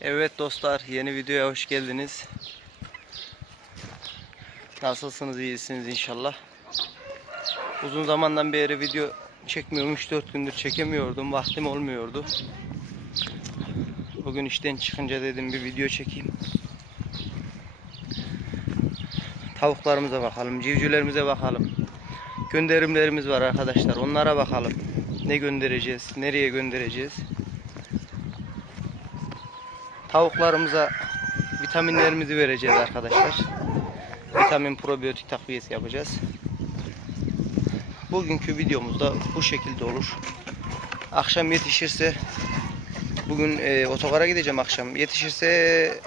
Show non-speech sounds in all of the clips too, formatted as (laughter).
Evet dostlar yeni videoya hoş geldiniz. Nasılsınız iyisiniz inşallah. Uzun zamandan beri video çekmiyorum 3-4 gündür çekemiyordum vaktim olmuyordu. Bugün işten çıkınca dedim bir video çekeyim. Tavuklarımıza bakalım, civcivlerimize bakalım. Gönderimlerimiz var arkadaşlar onlara bakalım. Ne göndereceğiz, nereye göndereceğiz. Tavuklarımıza vitaminlerimizi vereceğiz arkadaşlar. Vitamin probiyotik takviyesi yapacağız. Bugünkü videomuzda bu şekilde olur. Akşam yetişirse bugün e, otogara gideceğim akşam. Yetişirse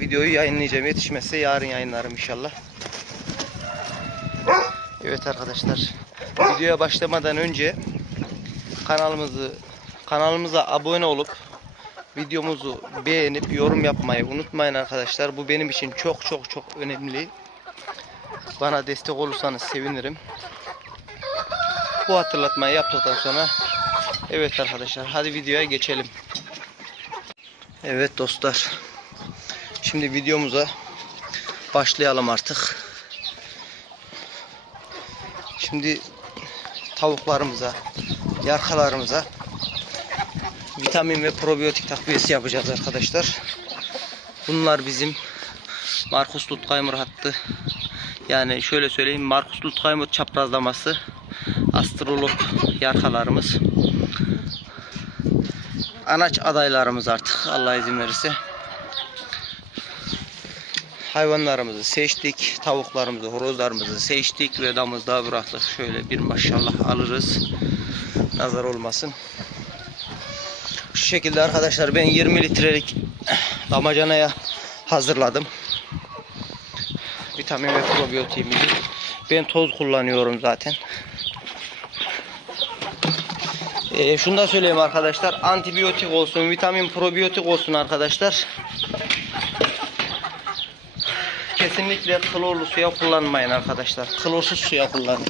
videoyu yayınlayacağım. Yetişmezse yarın yayınlarım inşallah. Evet arkadaşlar. Videoya başlamadan önce kanalımızı kanalımıza abone olup videomuzu beğenip yorum yapmayı unutmayın arkadaşlar. Bu benim için çok çok çok önemli. Bana destek olursanız sevinirim. Bu hatırlatmayı yaptıktan sonra evet arkadaşlar hadi videoya geçelim. Evet dostlar. Şimdi videomuza başlayalım artık. Şimdi tavuklarımıza, yarkalarımıza vitamin ve probiyotik takviyesi yapacağız arkadaşlar. Bunlar bizim Markus Lutkaymer hattı. Yani şöyle söyleyeyim Markus Lutkaymer çaprazlaması astrolog yarkalarımız. Anaç adaylarımız artık Allah izin verirse. Hayvanlarımızı seçtik. Tavuklarımızı, horozlarımızı seçtik ve damızda bıraktık. Şöyle bir maşallah alırız. Nazar olmasın. Şu şekilde arkadaşlar ben 20 litrelik damacanaya hazırladım. Vitamin ve probiyotiğimizi. Ben toz kullanıyorum zaten. Ee, şunu da söyleyeyim arkadaşlar. Antibiyotik olsun, vitamin probiyotik olsun arkadaşlar. Kesinlikle klorlu suya kullanmayın arkadaşlar. Klorsuz suya kullanın.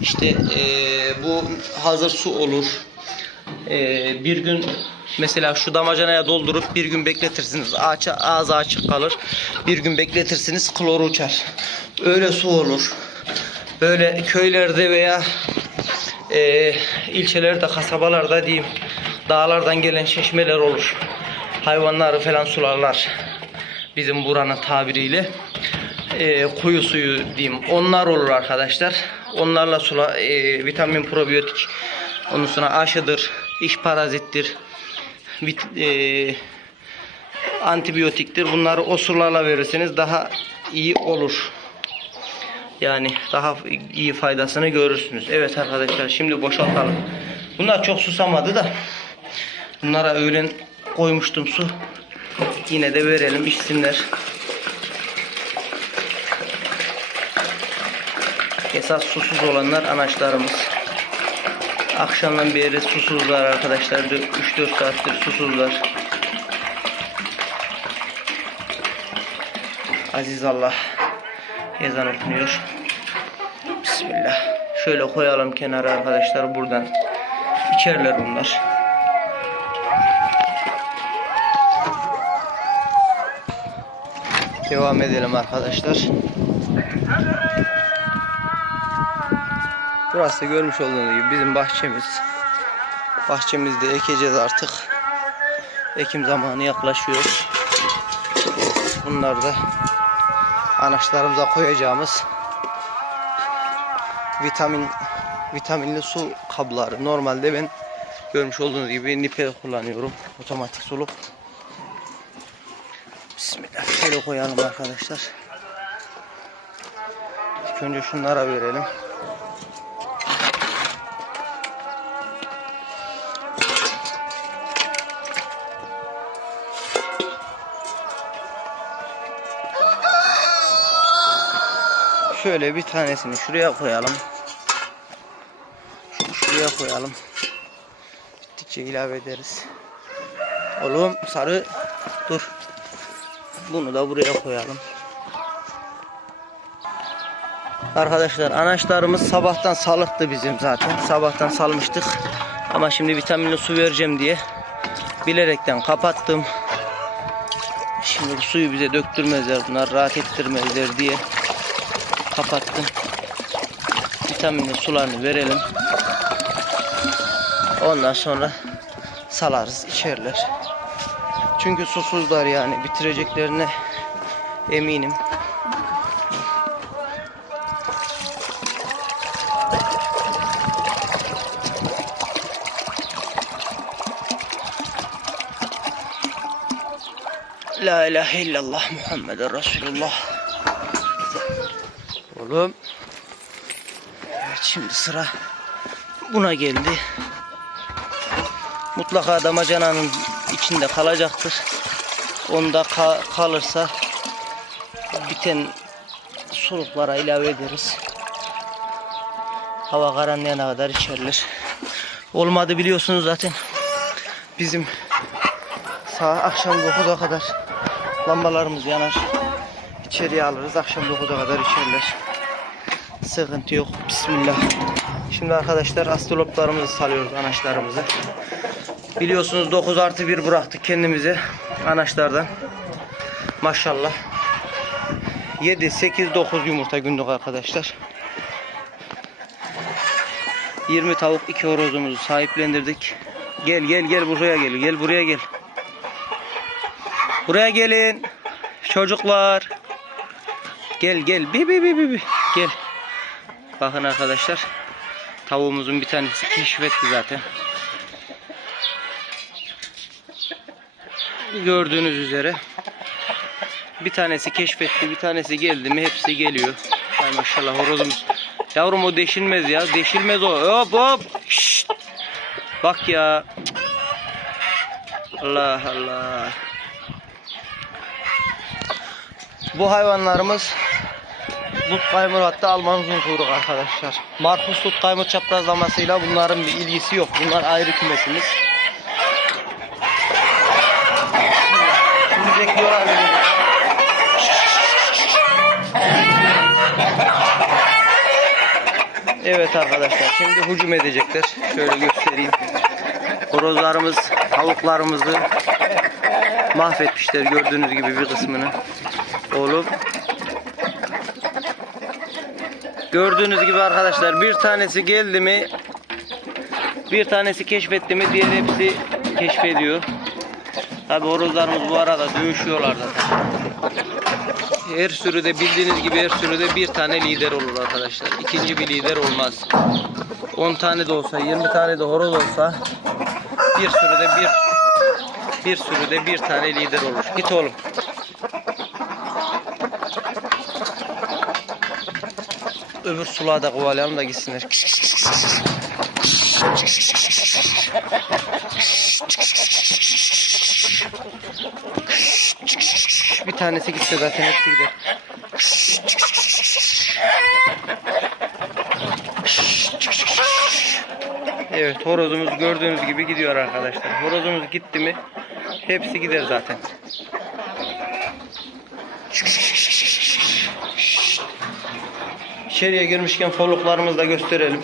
İşte ee, bu hazır su olur. Ee, bir gün mesela şu damacanaya doldurup bir gün bekletirsiniz. Ağaç, ağzı açık kalır. Bir gün bekletirsiniz kloru uçar. Öyle su olur. Böyle köylerde veya e, ilçelerde, kasabalarda diyeyim dağlardan gelen çeşmeler olur. Hayvanları falan sularlar. Bizim buranın tabiriyle e, kuyu suyu diyeyim. Onlar olur arkadaşlar. Onlarla sula e, vitamin probiyotik Ondan sonra aşıdır, iş parazittir, vit, e, antibiyotiktir. Bunları o sularla verirseniz daha iyi olur. Yani daha iyi faydasını görürsünüz. Evet arkadaşlar şimdi boşaltalım. Bunlar çok susamadı da. Bunlara öğlen koymuştum su. Yine de verelim içsinler. Esas susuz olanlar anaçlarımız. Akşamdan beri susuzlar arkadaşlar. 3-4 saattir susuzlar. Aziz Allah. Ezan okunuyor. Bismillah. Şöyle koyalım kenara arkadaşlar buradan. içerler bunlar. Devam edelim arkadaşlar. Burası görmüş olduğunuz gibi bizim bahçemiz. Bahçemizde ekeceğiz artık. Ekim zamanı yaklaşıyor. Bunlar da anaçlarımıza koyacağımız vitamin vitaminli su kabları. Normalde ben görmüş olduğunuz gibi nipel kullanıyorum. Otomatik suluk. Bismillah. Şöyle koyalım arkadaşlar. İlk önce şunlara verelim. Şöyle bir tanesini şuraya koyalım. Şunu şuraya koyalım. Bittikçe ilave ederiz. Oğlum sarı dur. Bunu da buraya koyalım. Arkadaşlar anaçlarımız sabahtan salıktı bizim zaten. Sabahtan salmıştık. Ama şimdi vitaminli su vereceğim diye Bilerekten kapattım. Şimdi suyu bize döktürmezler bunlar rahat ettirmezler diye kapattım. Vitaminli sularını verelim. Ondan sonra salarız içerler. Çünkü susuzlar yani bitireceklerine eminim. La ilahe illallah Muhammeden Resulullah. Oğlum. Evet şimdi sıra buna geldi. Mutlaka damacananın içinde kalacaktır. Onda ka- kalırsa biten soluklara ilave ederiz. Hava karanlayana kadar içerler. Olmadı biliyorsunuz zaten. Bizim saat akşam 9'a kadar lambalarımız yanar. İçeriye alırız. Akşam 9'a kadar içerler. Sıkıntı yok. Bismillah. Şimdi arkadaşlar astroloplarımızı salıyoruz anaçlarımızı. Biliyorsunuz 9 artı 1 bıraktık kendimize anaçlardan. Maşallah. 7, 8, 9 yumurta günlük arkadaşlar. 20 tavuk 2 horozumuzu sahiplendirdik. Gel gel gel buraya gel. Gel buraya gel. Buraya gelin. Çocuklar. Gel gel. Bi bi bi bi. Gel. Bakın arkadaşlar. Tavuğumuzun bir tanesi keşfetti zaten. Gördüğünüz üzere. Bir tanesi keşfetti, bir tanesi geldi mi hepsi geliyor. Ay maşallah horozumuz. Yavrum o deşilmez ya. Deşilmez o. Hop hop. Şşt. Bak ya. Allah Allah. Bu hayvanlarımız Lutkaymur hatta Alman uzun kuyruk arkadaşlar. Markus Lutkaymur çaprazlamasıyla bunların bir ilgisi yok. Bunlar ayrı kümesimiz. Şimdi bekliyorlar. Evet arkadaşlar şimdi hücum edecekler. Şöyle göstereyim. Horozlarımız tavuklarımızı mahvetmişler gördüğünüz gibi bir kısmını. Oğlum. Gördüğünüz gibi arkadaşlar bir tanesi geldi mi bir tanesi keşfetti mi diğer hepsi keşfediyor. Tabi horozlarımız bu arada dövüşüyorlar zaten. Her sürüde bildiğiniz gibi her sürüde bir tane lider olur arkadaşlar. İkinci bir lider olmaz. 10 tane de olsa 20 tane de horoz olsa bir sürüde bir bir sürüde bir tane lider olur. Git oğlum. Öbür sulağı da kovalayalım da gitsinler. Bir tanesi gitti zaten hepsi gider. Evet horozumuz gördüğünüz gibi gidiyor arkadaşlar. Horozumuz gitti mi hepsi gider zaten. İçeriye girmişken foluklarımızı da gösterelim.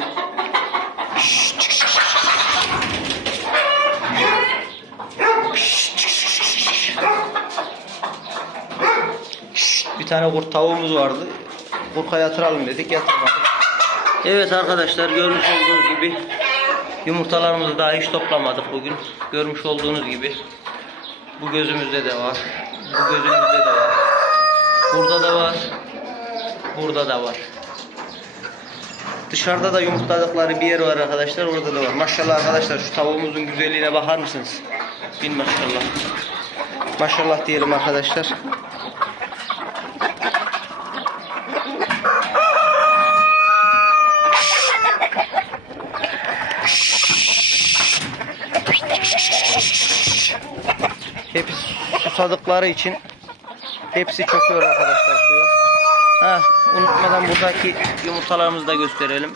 Bir tane kurt tavuğumuz vardı. Kurka yatıralım dedik yatırmadık. Evet arkadaşlar görmüş olduğunuz gibi yumurtalarımızı daha hiç toplamadık bugün. Görmüş olduğunuz gibi bu gözümüzde de var. Bu gözümüzde de var. Burada da var. Burada da var. Dışarıda da yumurtladıkları bir yer var arkadaşlar. Orada da var. Maşallah arkadaşlar şu tavuğumuzun güzelliğine bakar mısınız? Bin maşallah. Maşallah diyelim arkadaşlar. Hepsi susadıkları için hepsi çöküyor arkadaşlar suya. Ha, unutmadan buradaki yumurtalarımızı da gösterelim.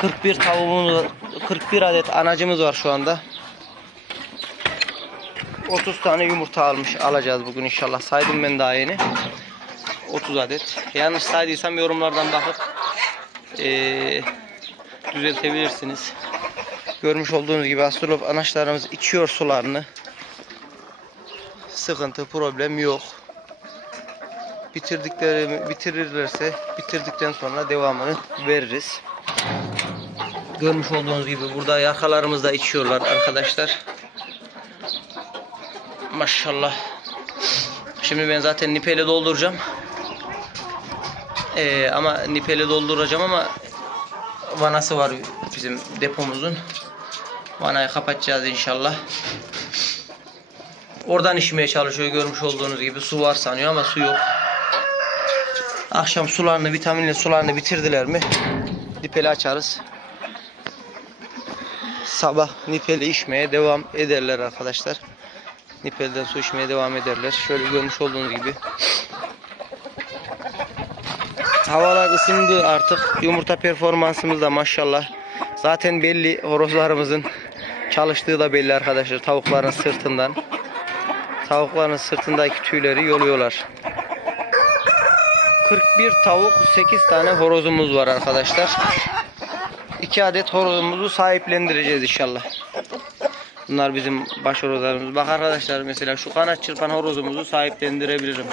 41 tavuğumuz, 41 adet anacımız var şu anda. 30 tane yumurta almış alacağız bugün inşallah. Saydım ben daha yeni. 30 adet. Yanlış saydıysam yorumlardan bakıp eee, düzeltebilirsiniz. Görmüş olduğunuz gibi astrolog anaçlarımız içiyor sularını. Sıkıntı, problem yok. Bitirdikleri bitirirlerse bitirdikten sonra devamını veririz. Görmüş olduğunuz gibi burada yakalarımız da içiyorlar arkadaşlar. Maşallah. Şimdi ben zaten nipele dolduracağım. Ee, ama nipele dolduracağım ama vanası var bizim depomuzun. Vanayı kapatacağız inşallah. Oradan içmeye çalışıyor görmüş olduğunuz gibi. Su var sanıyor ama su yok. Akşam sularını, vitaminli sularını bitirdiler mi? Nipeli açarız. Sabah nipeli içmeye devam ederler arkadaşlar. Nipelden su içmeye devam ederler. Şöyle görmüş olduğunuz gibi. Havalar ısındı artık. Yumurta performansımız da maşallah. Zaten belli horozlarımızın çalıştığı da belli arkadaşlar. Tavukların sırtından. Tavukların sırtındaki tüyleri yoluyorlar. 41 tavuk 8 tane horozumuz var arkadaşlar. 2 adet horozumuzu sahiplendireceğiz inşallah. Bunlar bizim baş horozlarımız. Bak arkadaşlar mesela şu kanat çırpan horozumuzu sahiplendirebilirim.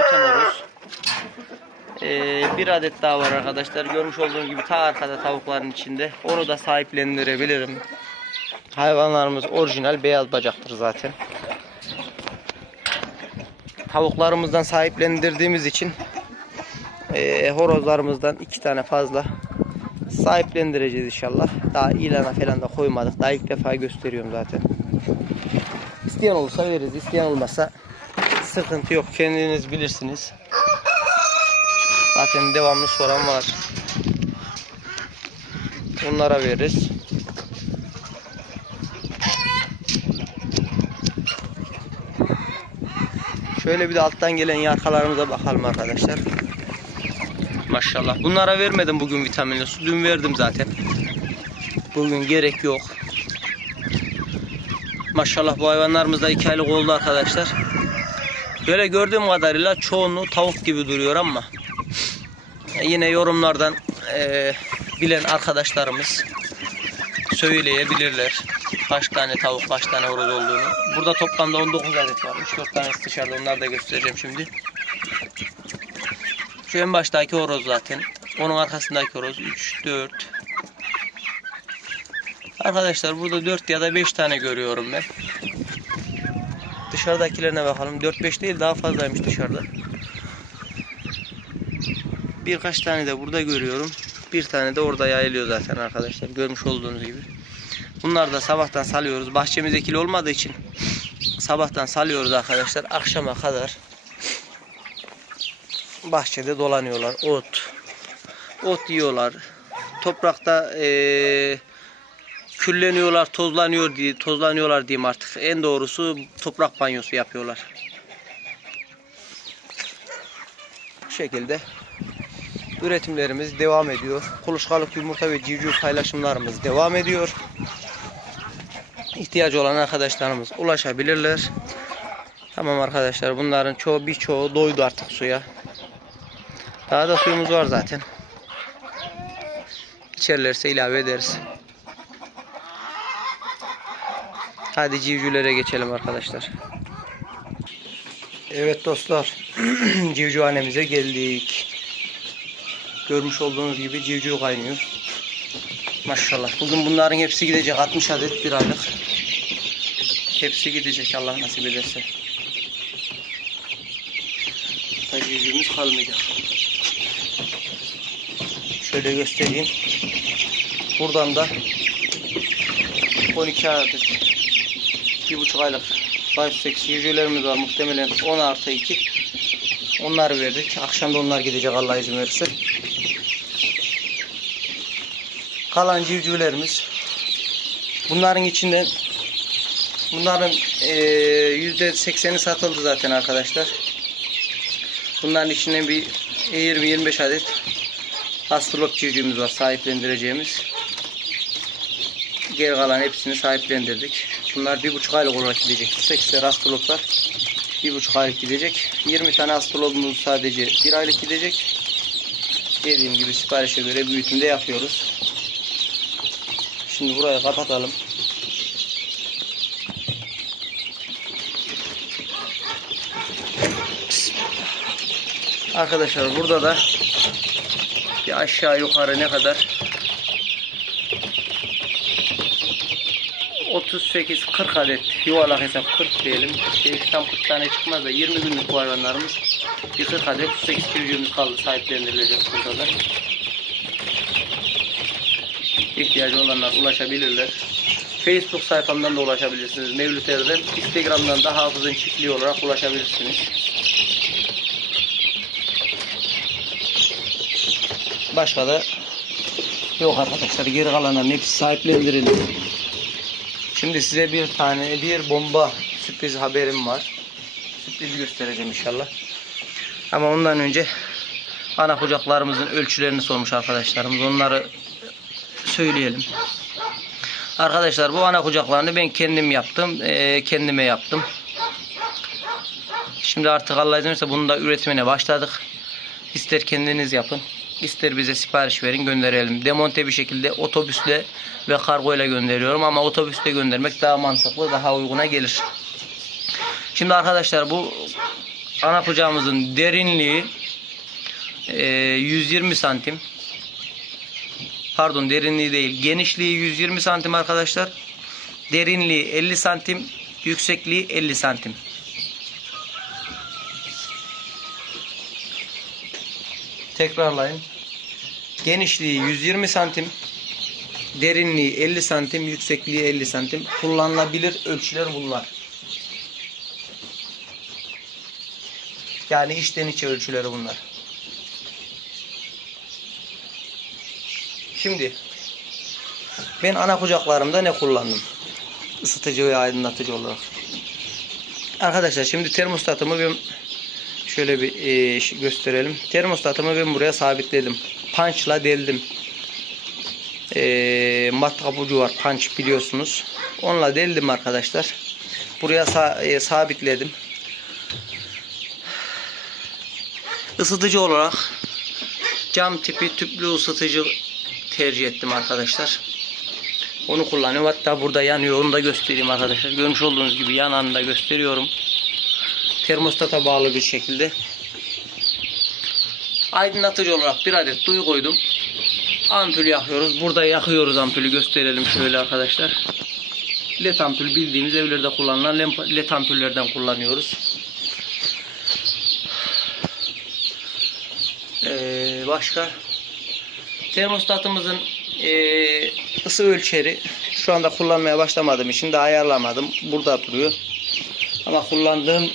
İsteyen. Ee, bir adet daha var arkadaşlar. Görmüş olduğunuz gibi ta arkada tavukların içinde. Onu da sahiplendirebilirim. Hayvanlarımız orijinal beyaz bacaktır zaten. Tavuklarımızdan sahiplendirdiğimiz için ee, horozlarımızdan iki tane fazla sahiplendireceğiz inşallah. Daha ilana falan da koymadık. Daha ilk defa gösteriyorum zaten. İsteyen olursa veririz. İsteyen olmazsa sıkıntı yok. Kendiniz bilirsiniz. Zaten devamlı soran var. Onlara veririz. Şöyle bir de alttan gelen yarkalarımıza bakalım arkadaşlar. Maşallah. Bunlara vermedim bugün vitaminli su. Dün verdim zaten. Bugün gerek yok. Maşallah bu hayvanlarımız da iki aylık oldu arkadaşlar. Böyle gördüğüm kadarıyla çoğunluğu tavuk gibi duruyor ama e, yine yorumlardan e, bilen arkadaşlarımız söyleyebilirler. Kaç tane tavuk, kaç tane horoz olduğunu. Burada toplamda 19 adet var. 3-4 tanesi dışarıda. Onları da göstereceğim şimdi. Şu en baştaki horoz zaten. Onun arkasındaki horoz 3, 4. Arkadaşlar burada 4 ya da 5 tane görüyorum ben. Dışarıdakilerine bakalım. 4-5 değil daha fazlaymış dışarıda. Birkaç tane de burada görüyorum. Bir tane de orada yayılıyor zaten arkadaşlar. Görmüş olduğunuz gibi. Bunlar da sabahtan salıyoruz. Bahçemiz ekili olmadığı için sabahtan salıyoruz arkadaşlar. Akşama kadar bahçede dolanıyorlar. Ot. Ot yiyorlar. Toprakta eee külleniyorlar, tozlanıyor diye, tozlanıyorlar diyeyim artık. En doğrusu toprak banyosu yapıyorlar. Bu şekilde üretimlerimiz devam ediyor. Kuluçkalık yumurta ve civciv paylaşımlarımız devam ediyor. İhtiyacı olan arkadaşlarımız ulaşabilirler. Tamam arkadaşlar bunların çoğu birçoğu doydu artık suya. Daha da suyumuz var zaten. İçerlerse ilave ederiz. Hadi civcivlere geçelim arkadaşlar. Evet dostlar. (clears throat) Civcivhanemize geldik. Görmüş olduğunuz gibi civciv kaynıyor. Maşallah. Bugün bunların hepsi gidecek. 60 adet bir aylık. Hepsi gidecek Allah nasip ederse. Civcivimiz kalmayacak. Şöyle göstereyim. Buradan da 12 adet bir buçuk aylık life sex civcivlerimiz var muhtemelen 10 artı 2 onları verdik akşam da onlar gidecek Allah izin verirse kalan civcivlerimiz bunların içinden bunların yüzde 80'i satıldı zaten arkadaşlar bunların içinden bir 20-25 adet astrolog civcivimiz var sahiplendireceğimiz geri kalan hepsini sahiplendirdik. Bunlar bir buçuk aylık olarak gidecek. Seksler astrologlar bir buçuk aylık gidecek. 20 tane astrologumuz sadece bir aylık gidecek. Dediğim gibi siparişe göre büyütümde yapıyoruz. Şimdi burayı kapatalım. Arkadaşlar burada da bir aşağı yukarı ne kadar 38-40 adet yuvarlak hesap 40 diyelim. Şey, tam 40 tane çıkmaz da 20 günlük bu hayvanlarımız. Bir 40 adet 38 çocuğumuz kaldı sahiplendirilecek burada da. İhtiyacı olanlar ulaşabilirler. Facebook sayfamdan da ulaşabilirsiniz. Mevlüt Erdem. Instagram'dan da Hafız'ın çiftliği olarak ulaşabilirsiniz. Başka da yok arkadaşlar. Geri kalanların hepsi sahiplendirildi. Şimdi size bir tane bir bomba sürpriz haberim var. Sürpriz göstereceğim inşallah. Ama ondan önce ana kucaklarımızın ölçülerini sormuş arkadaşlarımız. Onları söyleyelim. Arkadaşlar bu ana kucaklarını ben kendim yaptım. Eee, kendime yaptım. Şimdi artık Allah izin verirse bunun da üretimine başladık. İster kendiniz yapın. ister bize sipariş verin gönderelim. Demonte bir şekilde otobüsle ve kargoyla gönderiyorum ama otobüsle göndermek daha mantıklı, daha uyguna gelir. Şimdi arkadaşlar bu ana kucağımızın derinliği eee, 120 santim. Pardon derinliği değil. Genişliği 120 santim arkadaşlar. Derinliği 50 santim. Yüksekliği 50 santim. Tekrarlayın. Genişliği 120 santim. Derinliği 50 santim. Yüksekliği 50 santim. Kullanılabilir ölçüler bunlar. Yani içten içe ölçüleri bunlar. Şimdi ben ana kucaklarımda ne kullandım? Isıtıcı ve aydınlatıcı olarak. Arkadaşlar şimdi termostatımı ben şöyle bir e, gösterelim. Termostatımı ben buraya sabitledim. Punch'la deldim. E, matkap ucu var punch biliyorsunuz. Onunla deldim arkadaşlar. Buraya sa- e, sabitledim. Isıtıcı olarak cam tipi tüplü ısıtıcı tercih ettim arkadaşlar. Onu kullanıyorum. Hatta burada yanıyor. Onu da göstereyim arkadaşlar. Görmüş olduğunuz gibi yananını da gösteriyorum. Termostata bağlı bir şekilde. Aydınlatıcı olarak bir adet duyu koydum. Ampul yakıyoruz. Burada yakıyoruz ampulü. Gösterelim şöyle arkadaşlar. LED ampul bildiğimiz evlerde kullanılan LED ampullerden kullanıyoruz. Ee, başka termostatımızın eee, ısı ölçeri şu anda kullanmaya başlamadığım için de ayarlamadım. Burada duruyor. Ama kullandığım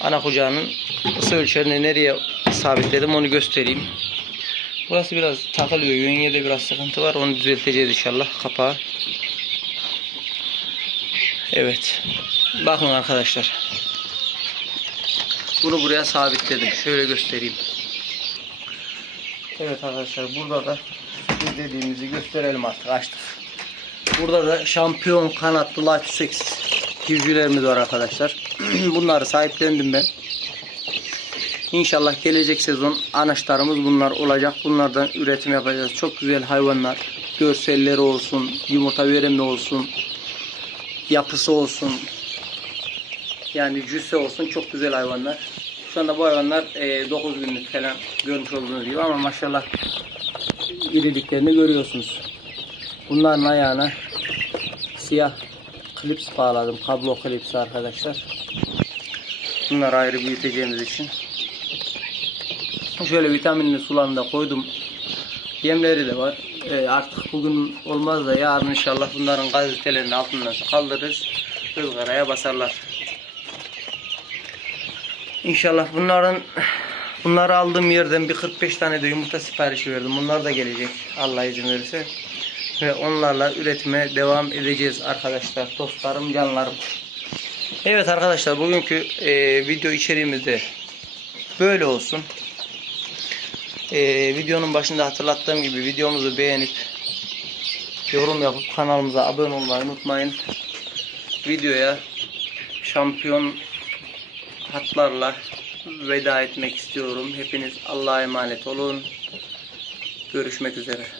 ana kucağının ısı ölçerini nereye sabitledim onu göstereyim. Burası biraz takılıyor. Yönyede biraz sıkıntı var. Onu düzelteceğiz inşallah. Kapağı. Evet. Bakın arkadaşlar. Bunu buraya sabitledim. Şöyle göstereyim. Evet arkadaşlar burada da sürpriz dediğimizi gösterelim artık açtık. Burada da şampiyon kanatlı Life 6 civcivlerimiz var arkadaşlar. (clears throat) Bunları sahiplendim ben. İnşallah gelecek sezon anaçlarımız bunlar olacak. Bunlardan üretim yapacağız. Çok güzel hayvanlar. Görselleri olsun, yumurta verimi olsun, yapısı olsun. Yani cüsse olsun çok güzel hayvanlar. Şu anda bu hayvanlar e, 9 günlük falan görmüş olduğunuz gibi ama maşallah iriliklerini görüyorsunuz. Bunların ayağına siyah klips bağladım. Kablo klipsi arkadaşlar. Bunları ayrı büyüteceğimiz için. Şöyle vitaminli sularını da koydum. Yemleri de var. E, artık bugün olmaz da yarın inşallah bunların gazetelerini altından kaldırırız. ızgaraya basarlar. İnşallah bunların bunları aldığım yerden bir 45 tane de yumurta siparişi verdim. Bunlar da gelecek Allah izin verirse. Ve onlarla üretime devam edeceğiz arkadaşlar. Dostlarım, canlarım. Evet arkadaşlar bugünkü e, video içeriğimiz de böyle olsun. E, videonun başında hatırlattığım gibi videomuzu beğenip yorum yapıp kanalımıza abone olmayı unutmayın. Videoya şampiyon hatlarla veda etmek istiyorum. Hepiniz Allah'a emanet olun. Görüşmek üzere.